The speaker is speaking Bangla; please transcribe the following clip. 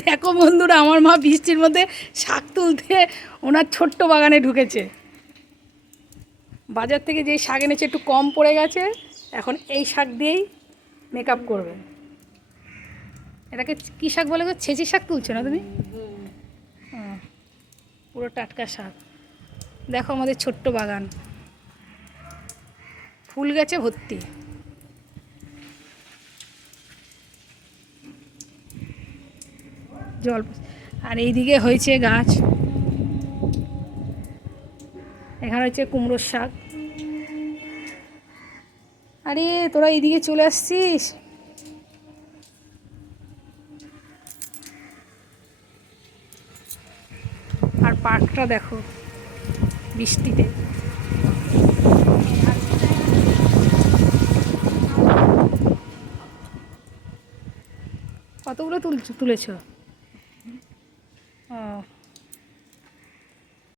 দেখো বন্ধুরা, আমার মা বৃষ্টির মধ্যে শাক তুলতে ওনার ছোট্ট বাগানে ঢুকেছে। বাজার থেকে যেই শাক এনেছে একটু কম পড়ে গেছে, এখন এই শাক দিয়েই মেকআপ করবে। এটাকে কী শাক বলে গো? ছেঁচি শাক তুলছো না তুমি? পুরো টাটকা শাক। দেখো আমাদের ছোট্ট বাগান, ফুল গাছে ভর্তি। জল, আর এইদিকে হয়েছে গাছ, এখানে হচ্ছে কুমড়োর শাক। আরে তোরা এইদিকে চলে আসছিস। আর পার্কটা দেখো বৃষ্টিতে। কতগুলো তুলেছ? ও